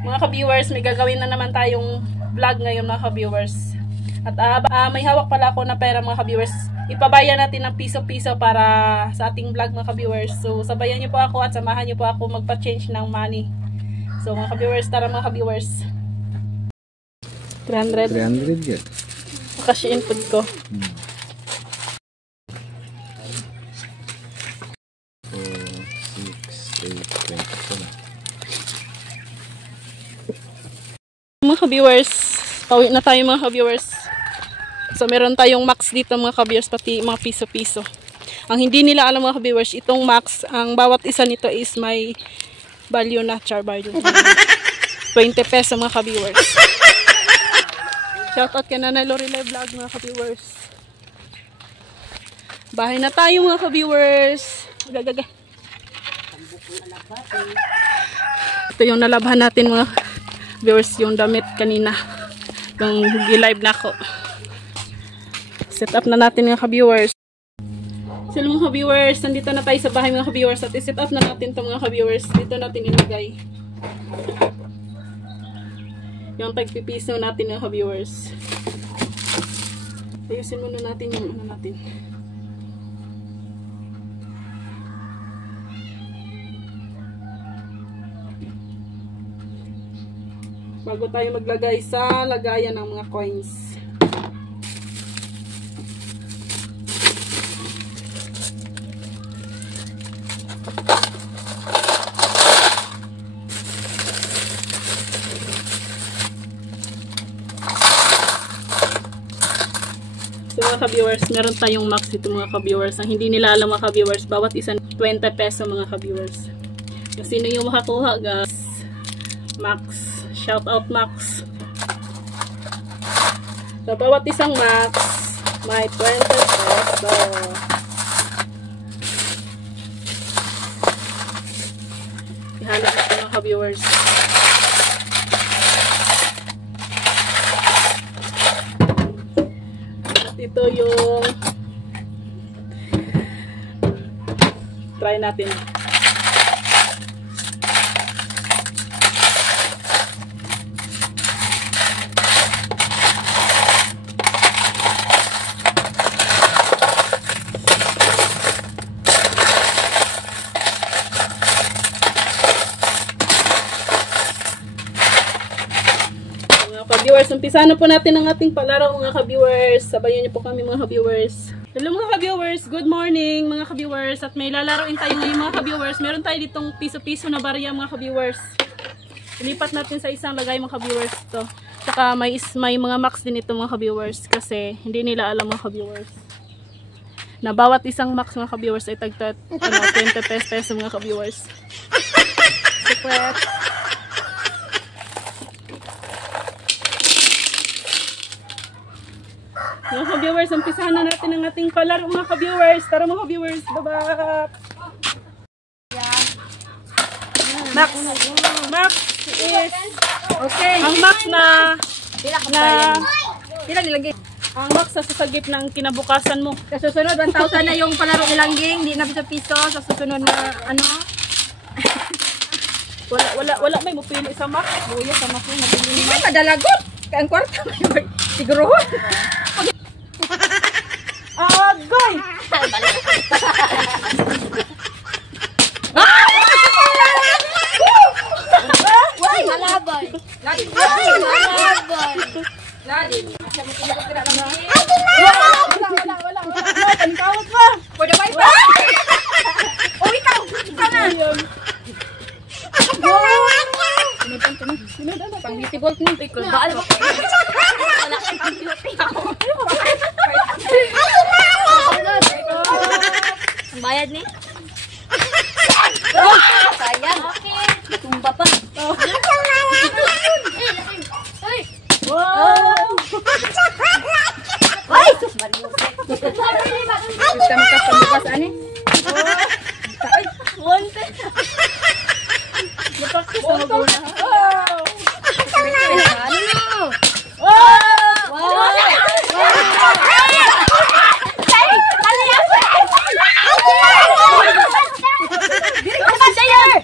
Mga ka-viewers, may gagawin na naman tayong vlog ngayon mga ka-viewers. At may hawak pala ako na pera mga ka-viewers. Ipabayan natin ng piso-piso para sa ating vlog mga ka-viewers. So sabayan niyo po ako at samahan niyo po ako magpa-change ng money. So mga ka-viewers, tara mga ka-viewers. 300. 300 yan. Cash input ko. 4, 6, 8, 20. Mga ka-viewers, pauwi na tayo mga ka-viewers. So meron tayong max dito mga ka-viewers, pati mga piso-piso. Ang hindi nila alam mga ka-viewers, itong max, ang bawat isa nito is may value na, char value. 20 peso mga ka-viewers. Shoutout kay Nanay Lorelai Vlog mga ka-viewers. Bahay na tayo mga ka-viewers. Gagaga. Ito yung nalabhan natin mga viewers, yung damit kanina. Yung live na ako. Set up na natin mga ka-viewers. So mga ka-viewers, nandito na tayo sa bahay mga ka-viewers at i-set up na natin ito mga ka-viewers. Dito natin ilagay yung tagpipiso natin mga ka-viewers. Ayusin muna natin yung ano natin. Bago tayo maglagay sa lagayan ng mga coins. So mga ka-viewers, meron tayong max dito mga ka-viewers. Ang hindi nila alam mga ka-viewers, bawat isa 20 peso mga ka-viewers. Kung sino yung makakuha guys, max. Shout out max. So bawat isang max may 20 peso. Ihanap ito mga ka-viewers. At ito yung try natin. Ka-viewers, umpisa na po natin ang ating palaro mga ka-viewers. Sabayan niyo po kami mga ka-viewers. Hello mga ka-viewers, good morning mga ka-viewers. At may lalaroin tayo ngayon mga ka-viewers. Meron tayo ditong piso-piso na barya mga ka-viewers. Ilipat natin sa isang lagay mga ka-viewers ito. Tsaka may mga max din ito mga ka-viewers. Kasi hindi nila alam mga ka-viewers na bawat isang max mga ka-viewers ay tagtat 20 pesos mga ka-viewers. Secret. Mga ka-viewers, umpisahan na natin ang ating palaro mga ka-viewers. Tara mga ka-viewers, baba! Max! Max is... Okay. Ang max na... Pila nilagay? Ang max sa sasagip ng kinabukasan mo. Sa susunod, 1,000 na yung palaro nilangging. Di na piso-piso. Sa susunod na ano? Wala may mupili sa max. Buya sa max yung mapili. Hindi ka madalagot. Kaya ang kwarta may siguro. Agay! Why? Malabay. Malabay. Ladi. Wala. Panikawat ba? For the wife. Oh, ikaw na. Pang beauty gold mo. Baal mo. Wala kang pang beauty ako. Ang bayad ni? Sayang. Tumba pa. Wow! Ay! Sus, Mario. Gusto mo ka sa bukas, ani? Ay, Wante! Napakis na maguna. Wow! Diri ka ba, Jayer?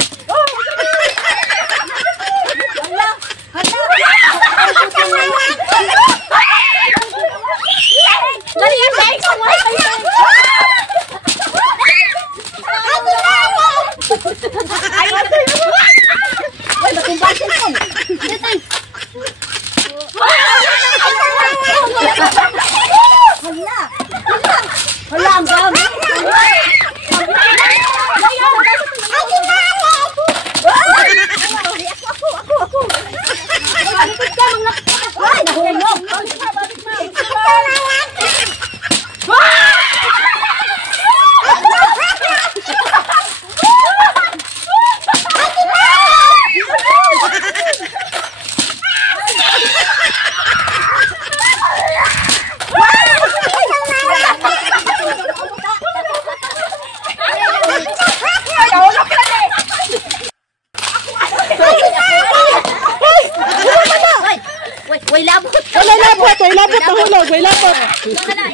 Way labot. Wala labot, way labot na hulog, way labot. Ikaw na.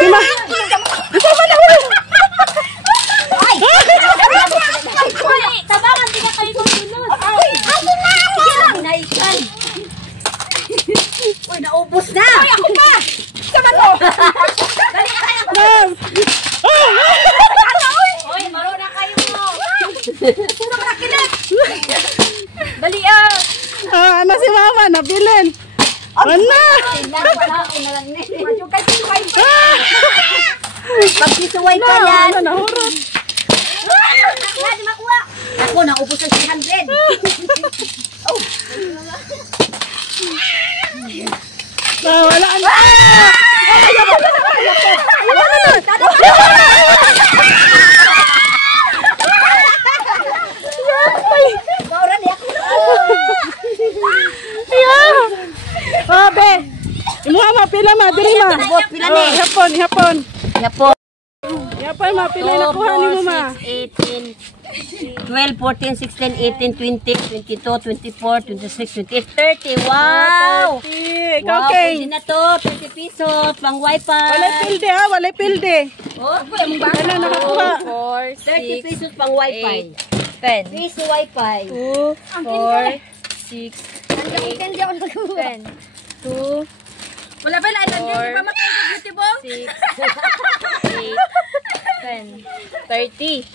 Sima. Ikaw man na hulog. Ay! Tabangan, di na kayo magsunod. Ay! Sige lang, naikan. Uy, naubos na. Uy, ako pa. Sama mo. Dali na kayo. Uy, maruna kayo mo. Puro ka nakilat. Dali Ano si mama, nabilin. Ano? Pag-sisuway pa yan. Nahurot. Di makuha. Ako, naubos ang 300. Wala na. Be. Imuha mapila ma, diri ma. Pila ni. Hapon. Yapo. Yapon mapila na kuha ni mo ma. 18, 12, 14, 16, 18, 20, 22, 24, 26, 28, 30. Wow! Ikaw Wow, kay. pwede na to. 20 pesos. Pang wifi. Walay pilde ha, walay pilde. Oh, kuya mong baka. Ano nakakuha? 30 pesos pang wifi. 10. Piso wifi. 2, 4, 6, 10. 2, Wala ba lang? Hindi pa makain beauty mo? 6, 8, 10, 30,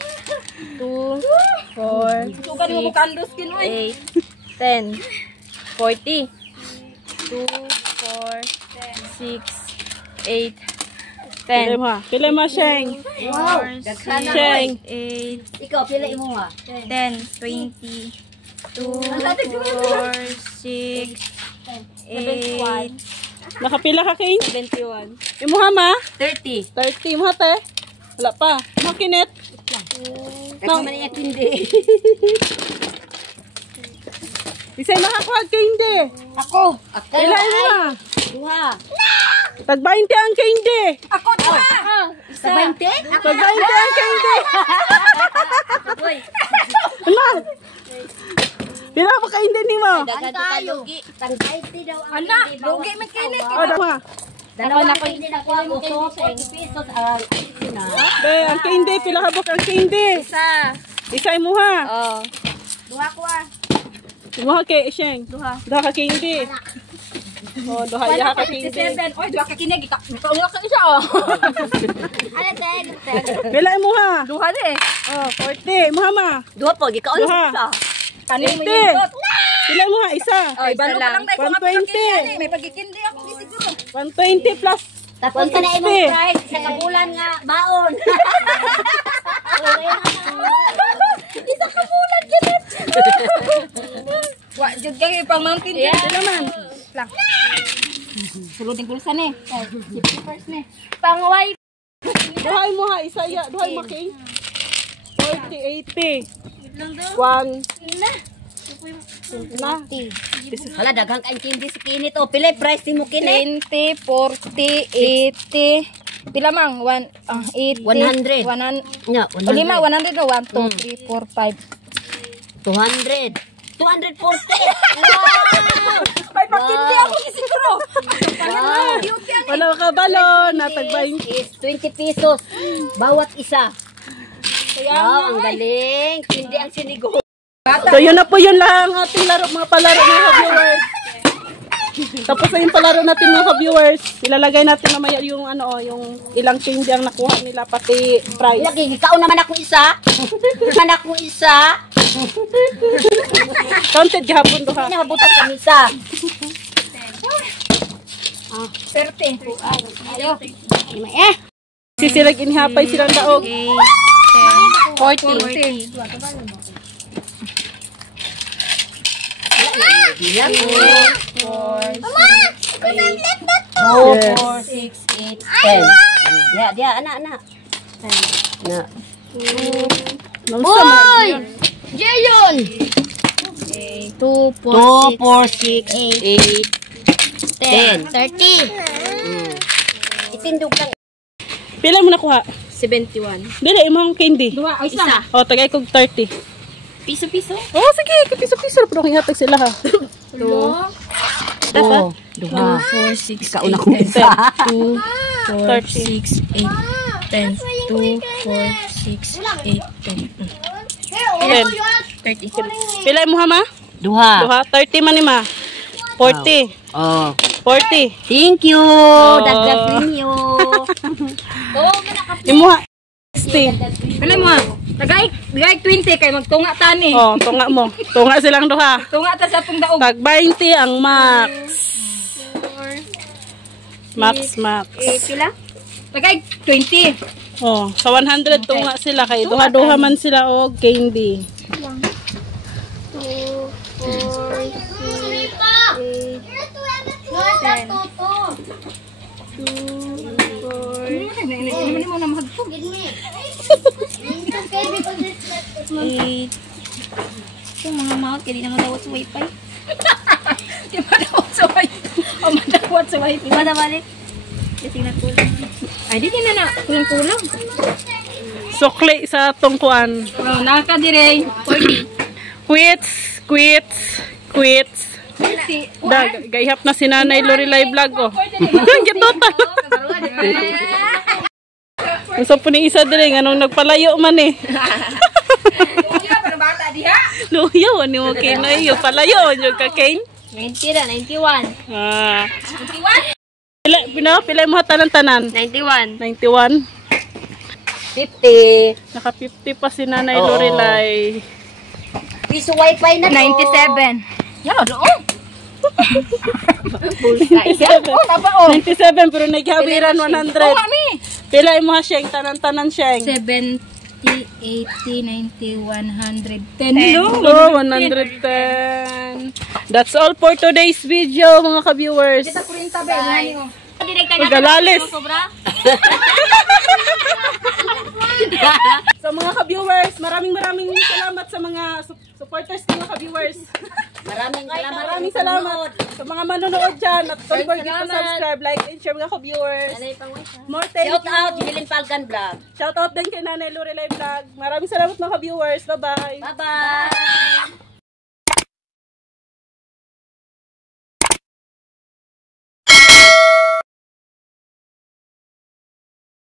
2, 4, Sugan mo mo kandos kin, uy. 8, 10, 40, 2, 4, 6, 8, 10, Pila mo, Sheng. Wow. 4, Sheng. 8, Ikaw, pila mo ha? 10, 20, 2, 4, 6, 8, Nakapila ka, King? 71. Imuha ma? 30. 30 mo te. Wala pa. Makinit. Kasi man iyak hindi. Isay nakakuha ka hindi. Ako. Pila imuha. Duha. Tag-20 ang ka hindi. Ako, duha. Sa 20? Tag-20 ang ka hindi. Uy. Ano? Pila pa ka hindi ni mo. Dagan ka lugi. Tang 20 daw ang Anak, hindi. lugi man kayo na. O, dama. Dalawa na hindi na ko ako. So, 40 pesos. Na. Be, ang ka hindi. Pila ka buk ang ka hindi. Isa. Isay imuha. Oh. Duha ko Imuha kay Sheng. Duha. Duha ka ka hindi. O, duha iya ka ka hindi. Oy, duha ka kinig. Wala ka isa oh. Ano tayo? Pila imuha. Duha na eh. O, 40. Imuha ma. Duha po, gikaon Duha. sa. Kanin mo 20. yung Pila imuha. Isa. Oh, isa lang. 120. May pagkikindi ako ni siguro. 120 plus. Tapos ka na imong price sa kabulan nga baon. Isa kabulan ganit. Wa jud kay pang mountain dew. Pila man. Lang. Suludin pulsa ni. Safety first ni. Pang wifi. Duha imuha. Isa iya. Duha imuha King. 40, 80. 1. Na. Hala daghang kain kindi sa kinit o pila price mo kinit? 20, 40, 80. Pila mang? 80. 100. 100. Nya, O lima, 100 no? 1, 2, 3, 4, 5. 200. 240. Wow! May pagkindi ako ni siguro. Wow! Wala ka balon. Natag-20. Is 20 pesos bawat isa. Wow, ang galing. Hindi ang sinigo. So yun na po yun lang ating laro, mga palaro mga ka-viewers. Tapos na yung palaro natin mga ka-viewers. Ilalagay natin mamaya yung ano, yung ilang candy ang nakuha nila pati prize. Lagi, ikaw naman ako isa. Naman ako isa. Counted gahapon to ha. Hindi na mabutot kami isa. 30. Ayo. Eh. Sisilag inihapay silang daog. 40. Bilang mo. 4, 4, 6, 8, 10. Dia, anak. Na. Boy! Jayon! 2, 4, 6, 8, 10. 30. Itindog lang. Pila mo nakuha? 71. Dili, imong candy. Isa. O, tagay kog 30. Piso-piso? Oh, sige, kapiso-piso. Pero kaya hatag sila ha. 2, Oh, duha. 4, 6, Kauna kong isa. 2, 4, 6, 8, 10. 2, 4, 6, 8, 10. 30. Pilay mo ha ma? Duha. Duha, 30 man ni ma. 40. Oh. 40. Thank you. Dagdag ninyo. Imuha. 60. Ano mo? Tagay 20 kay magtunga tani. Oh, tunga mo. Tunga silang duha. Tunga ta sa atong daog. Tag 20 ang max. Max. Pila? Tagay 20. Oh, sa 100 tunga sila kay duha-duha man sila og candy. 8. Ito mga mahal, kaya di na madawat sa wifi. Di madawat sa wifi. O madawat sa wifi. Di madawalik. Kasi nagkulang. Ay, di na kulang-kulang. Sukli sa tungkuan. Oh, nakakadiray. 40. Quits. Gayhap na si Nanay Lorelai vlog oh. Gitutan. Gusto po ni isa dire nganong nagpalayo man eh. Luya ni mo kinay yo palayo nyo ka Kane. 90 na, 91. Ah. 91? Pila mo tanan-tanan? 91. 91. 50. Naka 50 pa si Nanay Lorelai. Piso wifi na to. 97. Yan, doon. 97 pero naghawiran 100. Pila mo ha siyang tanan-tanan siyang? 70, 80, 90, 110. No, 110. That's all for today's video mga ka-viewers. Pagalalis. So mga ka-viewers, maraming salamat sa mga supporters ng mga ka-viewers. Maraming salamat sa mga manonood dyan. At don't forget to subscribe, like, and share mga ka-viewers. More thank you. Shout out, Jubilin Falcon Vlog. Shout out din kay Nanay Lorelai Vlog. Maraming salamat mga ka-viewers. Bye-bye. Bye-bye.